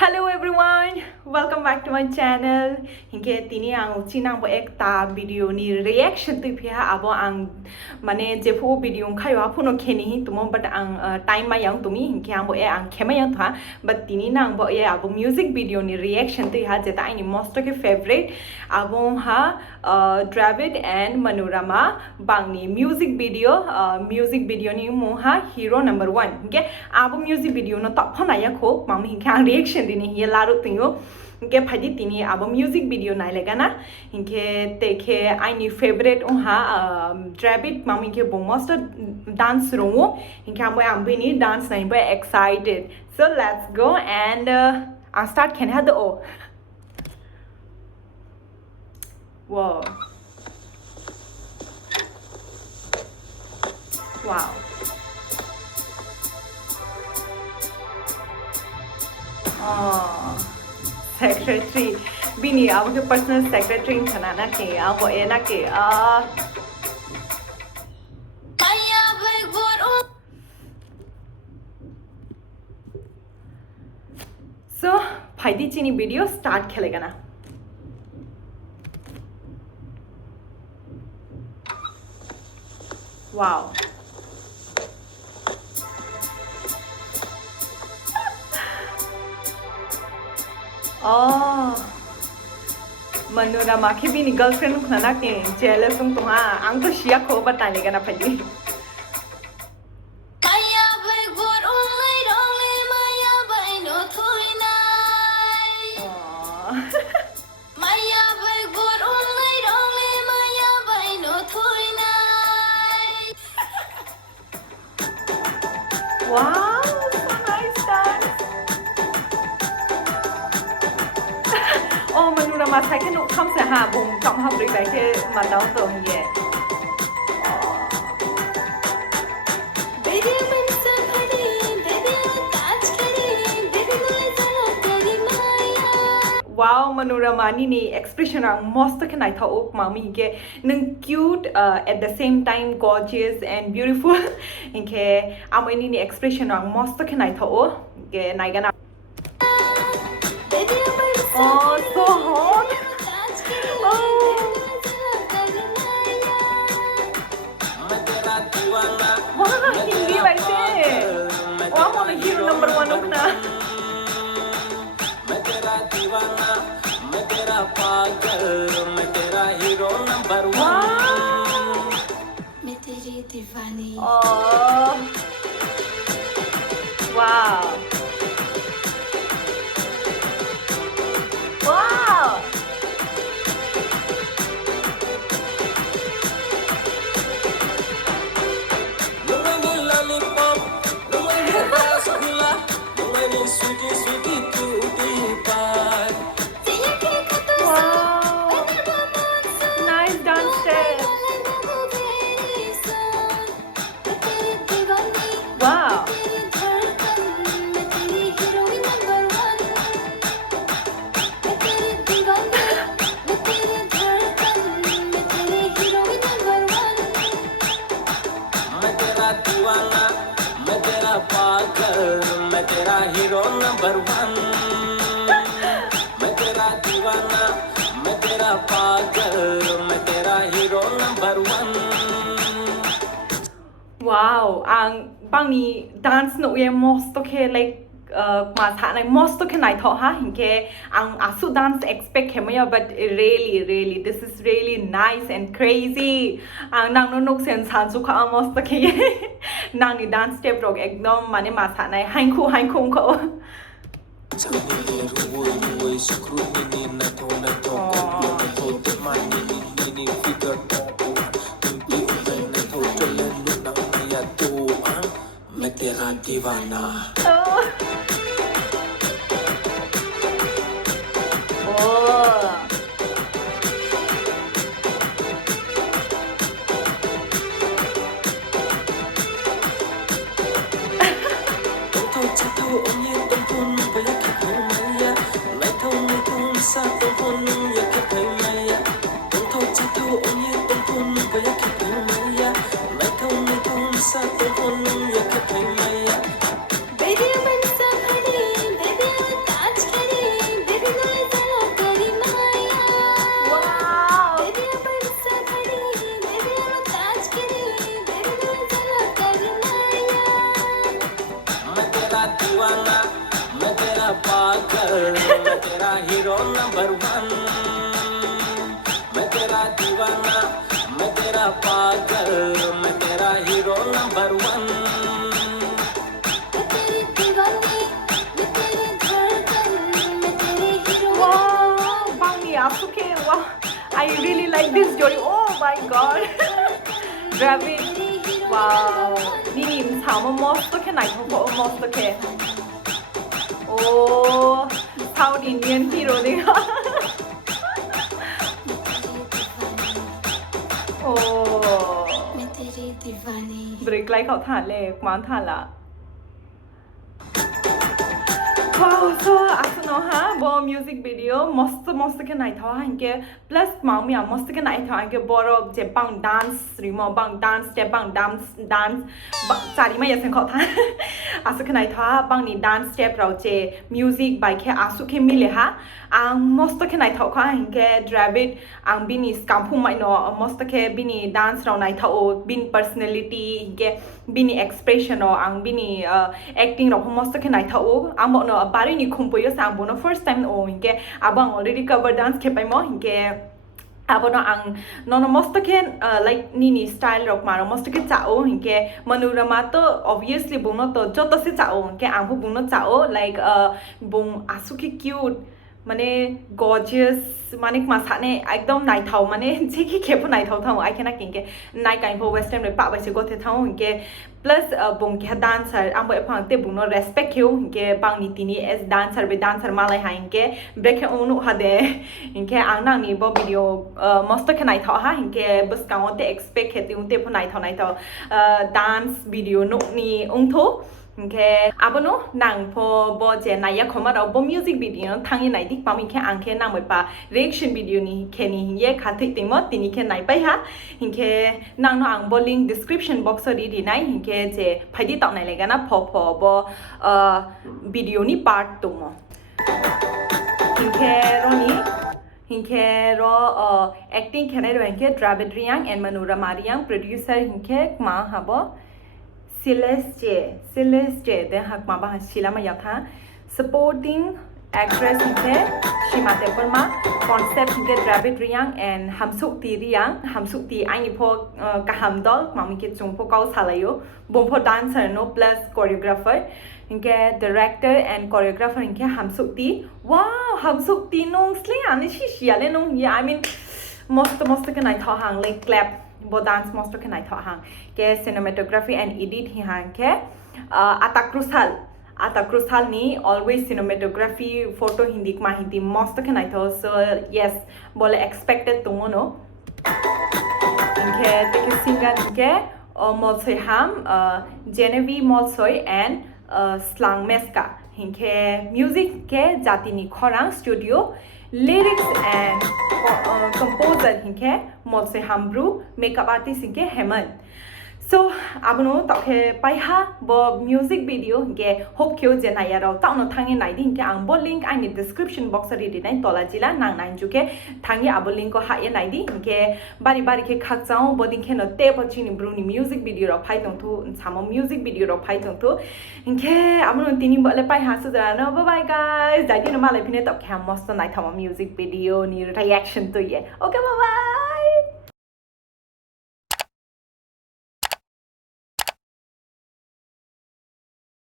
Hello everyone, welcome back to my channel. Hingke tini ang chinang bo ekta video ni reaction tu pia abo ang mane jepo video khayo apuno kheni hi tumo but ang time ma yang tumi hingke ang bo ang khema yang tha but tini nang bo abo music video ni reaction tu ha jeta ai ni most ke favorite abo ha Dravid and Manorama bangni music video ni mo ha hero number 1 hingke abo music video no top phona ya kho mami hingke ang reaction dini hi laro tingo hingke phadi tini abo music video nai lega na hingke teke ai ni favorite ha Dravid mami hingke bo most dance rongo hingke ambo ambini dance nai bo excited, so let's go and I start can have the o. Whoa. Wow. Oh, secretary. Bini, our personal secretary in Canada. So, Paidi Chini video start खेलेगा ना. Wow. Oh, Manorama ke bini girlfriend ko na ke jealous tung ha ang to siya ko batane ka na pali. Wow, so nice dance. Oh, Manorama sai cái nụ không sẽ hạ bùng cộng hợp với cái mà đau tưởng nhẹ. Wow, Manorama ni expression ang most ka nai thau mami ke nung cute at the same time gorgeous and beautiful inke amai ni expression ang most ka nai thau ke nai gana. Oh, so hot. Oh. Wow, Hindi like that. Wow, I'm a hero number 1 of na. Wow. Oh. Wow. Wow. Wow. Nice dance step. Wow. मैं तेरा hero number 1 मैं तेरा दीवाना मैं तेरा पागल मैं तेरा hero number 1. Wow, ang bang ni dance no ye most okay like ma tha nai most okay nai tho ha hinke ang asu dance expect hemaya but really this is really nice and crazy ang nang no nok sen san su kha most okay nang ni dance step rok ekdom mane ma tha nai hain khu ko. तेरा दीवाना पागल मैं तेरा hero number 1 मैं तेरा दीवाना मैं तेरा पागल मैं तेरा hero number 1 Wow, Bangni, Asuke, wow. I really like this story. Oh my god. Dravid, wow. Nini, sao most cái này không có most cái. Oh, South Indian hero đi. Oh, break likeเขาถ่านเลยมันถ่านละ Wow, so aku know ha, bo music video most ke nai thaw hanke plus mau mi most ke nai thaw hanke boro je bang dance rimo bang dance step bang dance sari ma yasen kho tha asu ke nai thaw bang ni dance step rao je music by ke asu ke mile ha ang most ke nai thaw kha hanke Dravid ang bini scampu mai no most ke bini dance rao nai thaw bin personality ke bini expression o ang bini acting rao most ke nai thaw ang mo no bari ni kumpuyo sa ambo no first time o hinke abang already cover dance ke pai mo hinke abo no ang no most ke like nini style rok maro most ke chao hinke Manorama to obviously bung no to joto se chao hinke ambu bung no chao like bung asu ke cute মানে gorgeous মানে মাসানে একদম নাই থাও মানে যে কি খেপো নাই থাও থাও আই কেনা কিনকে নাই কাইন ফো ওয়েস্টার্ন রে পা বাইছে গথে থাও হিনকে প্লাস বং কে ডান্সার আমবো এফাংতে বুনো রেসপেক্ট কেউ হিনকে বাংনি তিনি এস ডান্সার বে ডান্সার মালাই হাইনকে ব্রেকে ওनु হাদে হিনকে আং নাংনি ব ভিডিও মস্ত কে নাই থাও হা হিনকে বস কাওতে এক্সপেক্ট হেতি উনতে ফো নাই থাও ডান্স ভিডিও নুনি উংথো Okay, abono nang po bo je na ya khoma ro bo music video thangi nai dik pami khe angkhe na moi pa reaction video ni kheni ye khathi timo tini khe nai pai ha hinke nang no ang bo link description box ri di nai hinke je phaidi taw nai lega na pho bo video ni part tumo hinke ro ni hinke ro acting khenai ro hinke Dravid Reang and Manorama Reang producer hinke ma habo Celeste de hak ma ba sila ma yatha supporting actress hinke Shimate Parma concept hinke Dravid Reang and Hamsukti Reang Hamsukti ai pho kaham dol mami ke chung pho kau salayo bom pho dancer no plus choreographer hinke director and choreographer hinke Hamsukti wow Hamsukti nong sle ani shi shiale nong yeah I mean most ke nai tha hang like clap bo dance most ke nai tha hang ke cinematography and edit hi hang ke Atakrusal ni always cinematography photo hindi ma hindi most ke nai tha so yes bole expected tumono ke take singer ke molsoi ham Genevieve molsoi and slang meska hinke music ke jatini khorang studio lyrics and composer hinke molsoi hambru makeup artist hinke Hemant so abono tokhe pai ha bo music video hinke hope kyo jena ya ro taw no thangi nai din ke ang bo link ai ni description box ri di nai tola jila nang nai juke thangi abo link ko ha ye nai di hinke bari ke khak chao bo din ke no te po chini bru ni music video ro phai tong thu samo music video ro phai tong thu hinke abono tini bo le pai ha su da no bye bye guys dai din ma le phine tok kham most nai thama music video ni reaction to ye okay bye bye